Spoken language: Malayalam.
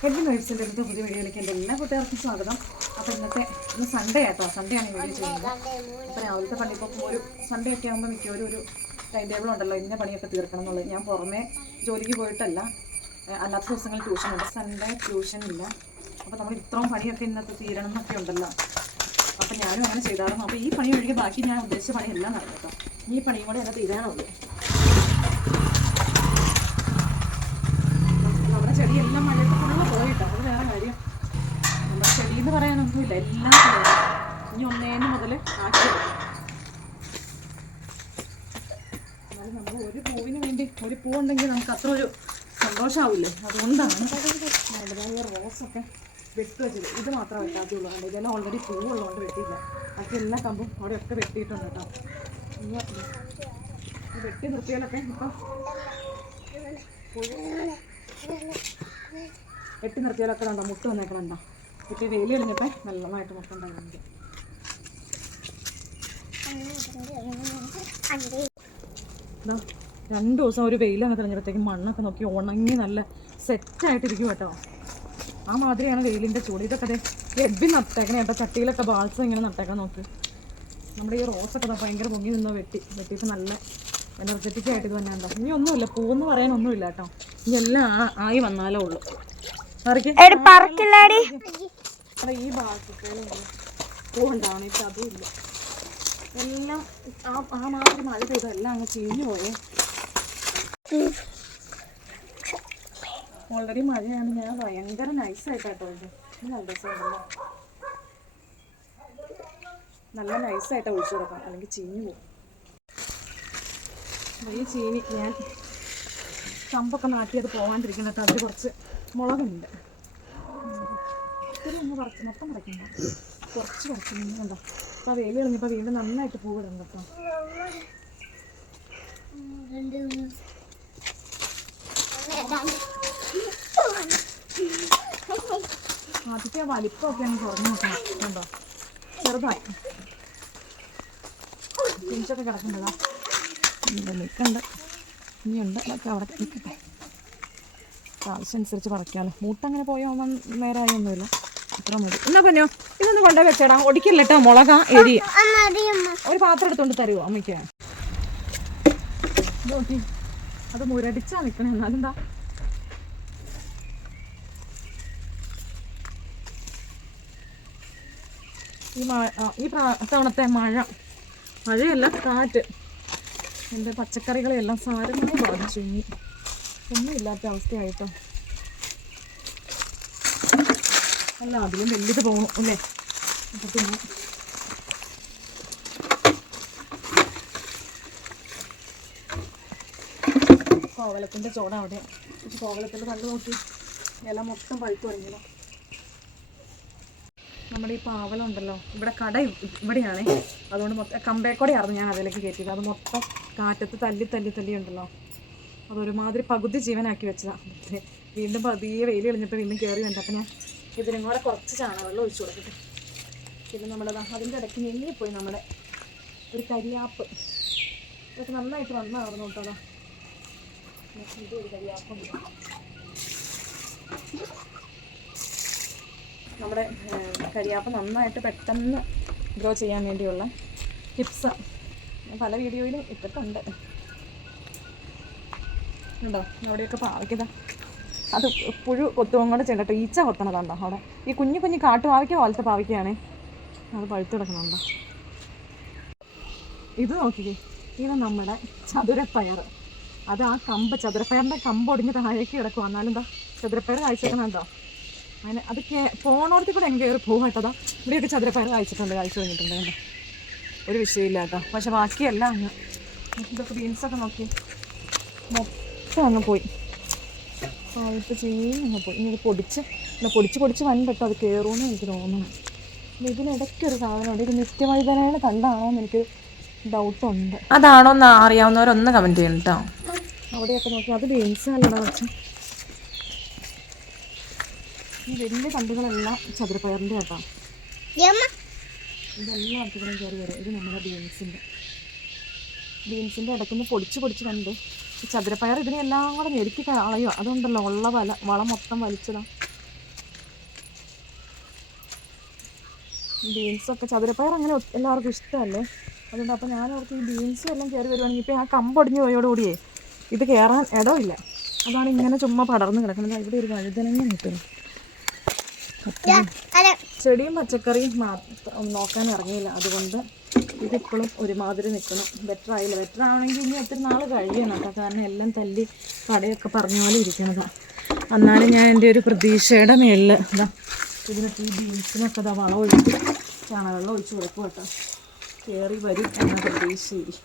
ഹെഡ് വൈബ്സിന്റെ അടുത്ത് പുതിയ വീഡിയോയിലേക്ക് എന്റെ എല്ലാ കൂട്ടുകാർക്കും സ്വാഗതം. അപ്പോൾ ഇന്നത്തെ ഇന്ന് സൺഡേ ആട്ടോ. സൺഡേ ആണ് വീഡിയോ ചെയ്യുന്നത്. അപ്പോൾ രാവിലത്തെ പണി ഇപ്പോൾ ഒരു സൺഡേ ഒക്കെ ആകുമ്പോൾ മിക്കവരും ഒരു ടൈം ടേബിൾ ഉണ്ടല്ലോ. ഇന്ന പണിയൊക്കെ തീർക്കണം എന്നുള്ളത്. ഞാൻ പുറമേ ജോലിക്ക് പോയിട്ടല്ല. അല്ലാത്ത ദിവസങ്ങളിൽ ട്യൂഷൻ ഉണ്ട്. സൺഡേ ട്യൂഷൻ ഇല്ല. അപ്പോൾ നമ്മൾ ഇത്രയും പണിയൊക്കെ ഇന്നത്തെ തീരണം എന്നൊക്കെ ഉണ്ടല്ലോ. അപ്പോൾ ഞാനും അങ്ങനെ ചെയ്തായിരുന്നു. അപ്പോൾ ഈ പണി ഒഴികെ ബാക്കി ഞാൻ ഉദ്ദേശിച്ച പണിയെല്ലാം നടന്നു ഈ പണിയും കൂടെ എന്നെ തീരാനുള്ളൂ നമ്മുടെ ചെടിയെല്ലാം ഫുള്ള് പോയിട്ടോ അത് വേറെ കാര്യം നമ്മുടെ ചെടി എന്ന് പറയാനൊന്നുമില്ല എല്ലാം. ഇനി ഒന്നേന്ന് മുതൽ ആക്കി. എന്നാലും നമ്മൾ ഒരു പൂവിന് വേണ്ടി ഒരു പൂ ഉണ്ടെങ്കിൽ നമുക്ക് അത്ര ഒരു സന്തോഷമാവില്ലേ അതുകൊണ്ടാണ് നല്ലതായ റോസൊക്കെ വെട്ടി വെച്ചത്. ഇത് മാത്രമേ വെട്ടാത്തുള്ളൂ കണ്ടോ? ഇതെല്ലാം ഓൾറെഡി പൂവുള്ളതുകൊണ്ട് വെട്ടിയില്ല. ബാക്കി എല്ലാ കമ്പും അവിടെയൊക്കെ വെട്ടിയിട്ടുണ്ട് കേട്ടോ. വെട്ടി നിർത്തിയാലൊക്കെ ഇപ്പം വെട്ടി നിർത്തിയാലൊക്കെ കണ്ടോ? മുട്ട് വന്നേക്കണുണ്ടോ? ഈ വെയിൽ കഴിഞ്ഞിട്ട് നല്ലതായിട്ട് മുട്ട ഉണ്ടാകുന്നുണ്ട് രണ്ടു ദിവസം ഒരു വെയിലങ്ങ് തെളിഞ്ഞപ്പോഴത്തേക്കും മണ്ണൊക്കെ നോക്കി ഉണങ്ങി നല്ല സെറ്റായിട്ടിരിക്കും കേട്ടോ ആ മാതിരിയാണ് വെയിലിന്റെ ചൂട്. ഇതൊക്കെ അതെ എബി നട്ടേക്കണേ കേട്ടോ. ചട്ടിയിലൊക്കെ ബാൾസം ഇങ്ങനെ നട്ടേക്കാൻ നോക്കി. നമ്മുടെ ഈ റോസൊക്കെ ഭയങ്കര പൊങ്ങി നിന്നോ വെട്ടി. വെട്ടിയിട്ട് നല്ല എനർജറ്റിക് ആയിട്ട് ഇത് തന്നെ ഉണ്ടോ ഇനി ഒന്നുമില്ല. പൂവെന്ന് പറയാനൊന്നുമില്ല കേട്ടോ ഇനി എല്ലാം ആയി വന്നാലേ ഉള്ളൂ. പറിക്ക് പറക്കില്ലാടി. അവിടെ ഈ ഭാഗത്തേക്കും പൂവുണ്ടാവണം. ഇപ്പം അതും ഇല്ല എല്ലാം ആ ആ മാത്രം മഴ പെയ്തെല്ലാം അങ്ങ് ചീഞ്ഞു പോയേ. ഓൾറെഡി മഴയാണ്. ഞാൻ ഭയങ്കര നൈസായിട്ടാട്ടോ ഇത്. നല്ല രസമുണ്ടല്ലോ നല്ല നൈസായിട്ട് ഒഴിച്ചു കൊടുക്കാം അല്ലെങ്കിൽ ചീഞ്ഞു പോകും. വലിയ ചീനി. ഞാൻ കമ്പൊക്കെ നാട്ടിയത് കേട്ടോ. അതിൽ കുറച്ച് മുളകുണ്ട്. ഒന്ന് പറിച്ച് മൊത്തം പറിക്കണ്ട കുറച്ച് പറിക്കുന്നുണ്ടോ അപ്പോൾ വെയിൽ കളഞ്ഞപ്പോൾ വീണ്ടും നന്നായിട്ട് പൂ വിടണം കേട്ടോ. ആദ്യത്തെ വലിപ്പമൊക്കെ ഒന്ന് കുറഞ്ഞു നോക്കണം. കണ്ടോ? ചെറുതായി. പിഞ്ചൊക്കെ കിടക്കേണ്ടതാ. നിൽക്കണ്ട ഇനിയുണ്ട്. അതൊക്കെ അവിടെ നിൽക്കട്ടെ ആവശ്യമനുസരിച്ച് പറിക്കാമല്ലോ മൂട്ടങ്ങനെ പോയാൽ ഒന്നും നേരമായൊന്നുമില്ല അത്ര മതി. എന്നാ പറഞ്ഞോ ഇതൊന്ന് കൊണ്ട വെച്ചേടാ. ഒടിക്കില്ലട്ടോ മുളക എരി. ഒരു പാത്രം എടുത്തോണ്ട് തരുമോ അമ്മയ്ക്ക്? അത് മുരടിച്ചാ നിക്കണേ. എന്നാലെന്താ? ഈ മഴ ഈ തവണത്തെ മഴ. മഴയല്ല കാറ്റ്. എന്റെ പച്ചക്കറികളെല്ലാം സാരമായി ബാധിച്ചു. ഇനി ഒന്നുമില്ലാത്ത അവസ്ഥയായിട്ടോ. അല്ല അതിലും വലുത് പോകണം അല്ലേ? അപ്പം പിന്നെ കോവലത്തിന്റെ ചോട അവിടെ. കോവലത്തിന്റെ കണ്ടു നോക്കി. ഇല മൊത്തം പഴുത്തു തുടങ്ങിയല്ലോ നമ്മുടെ ഈ പാവലുണ്ടല്ലോ ഇവിടെ കട ഇവിടെയാണ്. അതുകൊണ്ട് മൊത്തം കമ്പേക്കോടെയായിരുന്നു ഞാൻ അതിലേക്ക് കയറ്റിയത്. അത് മൊത്തം കാറ്റത്ത് തല്ലി തല്ലി തല്ലി ഉണ്ടല്ലോ. അതൊരുമാതിരി പകുതി ജീവനാക്കി വെച്ചതാണ് വീണ്ടും പതിയെ വെയിൽ കളിഞ്ഞപ്പോൾ വീണ്ടും കയറി വേണ്ട അപ്പം ഞാൻ ഇതിനും കൂടെ കുറച്ച് ചാണകവെള്ളം ഒഴിച്ചു കൊടുക്കട്ടെ. പിന്നെ നമ്മുടെ അതിന്റെ ഇടയ്ക്ക് ഞെങ്ങിപ്പോയി നമ്മുടെ ഒരു കരിയാപ്പ്. ഇതൊക്കെ നന്നായിട്ട് വന്നായിരുന്നു കേട്ടോ ഇത് ഒരു കരിയാപ്പുണ്ട് നമ്മുടെ കരിയാപ്പ് നന്നായിട്ട് പെട്ടെന്ന് ഗ്രോ ചെയ്യാൻ വേണ്ടിയുള്ള ടിപ്സ് പല വീഡിയോയിലും ഇട്ടിട്ടുണ്ട്. ഉണ്ടോ? അവിടെയൊക്കെ പാവയ്ക്കതാ അത് പുഴു കൊത്തും കൊണ്ട് ചെല്ലട്ടെ ഈച്ച കൊത്തണതാണ്ടോ അവിടെ. ഈ കുഞ്ഞു കുഞ്ഞു കാട്ടുപാവയ്ക്ക പോലത്തെ പാവയ്ക്കാണേ അത് പഴുത്തു കിടക്കണുണ്ടോ ഇത് നോക്കിക്കേ ഇത് നമ്മുടെ ചതുരപ്പയർ അത് ആ കമ്പ് ചതുരപ്പയറിന്റെ കമ്പ് ഒടിഞ്ഞ് താഴേക്ക് കിടക്കും എന്നാലും എന്താ ചതുരപ്പയർ കാഴ്ചക്കണുണ്ടോ അങ്ങനെ അത് കേ പോണോടത്തിൽ കൂടെ എങ്കിൽ കയറി പോകും കേട്ടതാ ഇവിടെയൊക്കെ ചതുരപ്പയർ കാഴ്ചിട്ടുണ്ട് കാഴ്ച കഴിഞ്ഞിട്ടുണ്ട് ഒരു വിഷയമില്ല കേട്ടോ. പക്ഷെ ബാക്കിയല്ല അങ്ങ് ഇതൊക്കെ ബീൻസൊക്കെ നോക്കി. മൊത്തം അങ്ങ് പോയി. പഴുത്ത് ചെയ്യുന്ന. പോയി ഇനി പൊടിച്ച് ഇങ്ങനെ പൊടിച്ച് പൊടിച്ച് വൻ പെട്ടോ അത് കയറുമെന്ന് എനിക്ക് തോന്നുന്നു. പിന്നെ ഇതിനിടയ്ക്ക് ഒരു സാധനമുണ്ട് ഇത് നിത്യവൈദ്യനയുടെ കണ്ടാണോ എന്ന് എനിക്ക് ഡൗട്ടുണ്ട് അതാണോ എന്ന് അറിയാവുന്നവരൊന്ന് കമന്റ് ചെയ്യണം കേട്ടോ അവിടെയൊക്കെ നോക്കി. അത് ബീൻസ് അല്ലടാ പക്ഷെ. ഈ വലിയ തണ്ടുകളെല്ലാം ചതുരപ്പയറിന്റെ കേട്ടോ ഇതെല്ലാം അടുത്തുകളും കയറി വരും. ഇത് നമ്മുടെ ബീൻസിന്റെ. ബീൻസിന്റെ ഇടയ്ക്കുന്ന് പൊടിച്ച് പൊടിച്ച് കണ്ട് ചതുരപ്പയർ ഇതിനെല്ലാം കൂടെ ഞെരുക്കി കളയുക അതുണ്ടല്ലോ ഉള്ള വല വളം മൊത്തം വലിച്ചതാ. ബീൻസൊക്കെ ചതുരപ്പയർ അങ്ങനെ എല്ലാവർക്കും ഇഷ്ടമല്ലേ? അതുകൊണ്ട് അപ്പോൾ ഞാൻ അവർക്ക് ഈ ബീൻസും എല്ലാം കയറി വരുവാണെങ്കിൽ ഇപ്പം ആ കമ്പൊടിഞ്ഞ് പോയോടുകൂടിയേ ഇത് കയറാൻ ഇടമില്ല അതാണ് ഇങ്ങനെ ചുമ്മ പടർന്ന് കിടക്കുന്നത്. ഇവിടെ ഒരു വഴുതനങ്ങ നിൽക്കുന്നു. ചെടിയും പച്ചക്കറിയും മാത്രം നോക്കാൻ ഇറങ്ങിയില്ല. അതുകൊണ്ട് ഇതിപ്പോഴും ഒരുമാതിരി നിൽക്കണം ബെറ്റർ ആയില്ല. ബെറ്റർ ആവണമെങ്കിൽ ഇനി ഒത്തിരി നാൾ കഴിയണം കേട്ടോ. കാരണം എല്ലാം തല്ലി പടയൊക്കെ പറഞ്ഞ പോലെ ഇരിക്കണതാണ് എന്നാലും ഞാൻ എന്റെ ഒരു പ്രതീക്ഷയുടെ മേളിൽ ഇതാ ഇതിനൊക്കെ ഈ ബീൻസിനൊക്കെ ഇതാ വളം ഒഴിച്ച് ചാണകവെള്ളം ഒഴിച്ച് കൊടുക്കും കേട്ടോ. കയറി വരും എന്ന പ്രതീക്ഷയിൽ.